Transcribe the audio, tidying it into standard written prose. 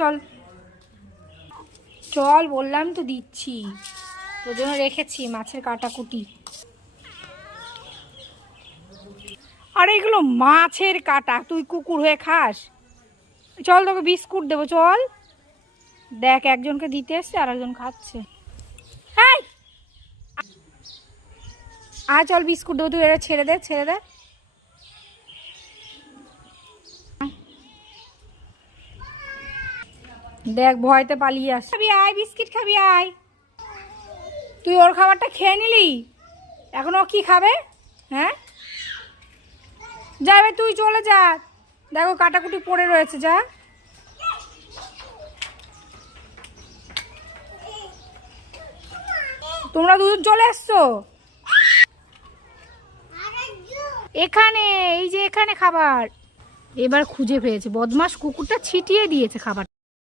চল চল, বললাম তো দিচ্ছি, তোর জন্য রেখেছি মাছের কাটাকুটি। আরে এগুলো মাছের কাটা, তুই কুকুর হয়ে খাস? চল তোকে বিস্কুট দেবো, চল। দেখ, একজনকে দিতে এসছে আর একজন খাচ্ছে। হ্যাঁ, চল বিস্কুট দেবো, তুই এটা ছেড়ে দে, ছেড়ে দে। দেখ, ভয়তে পালিয়ে আস। খাবি আয়, বিস্কিট খাবি আয়। তুই ওর খাবারটা খেয়ে নিলি, এখন ও কি খাবে? হ্যাঁ, যাবে, তুই চলে যা। দেখো কাটাকুটি পড়ে রয়েছে, যা। তোমরা দুজন চলে এসছো এখানে, এই যে এখানে খাবার। এবার খুঁজে পেয়েছে, বদমাস কুকুরটা ছিটিয়ে দিয়েছে খাবার।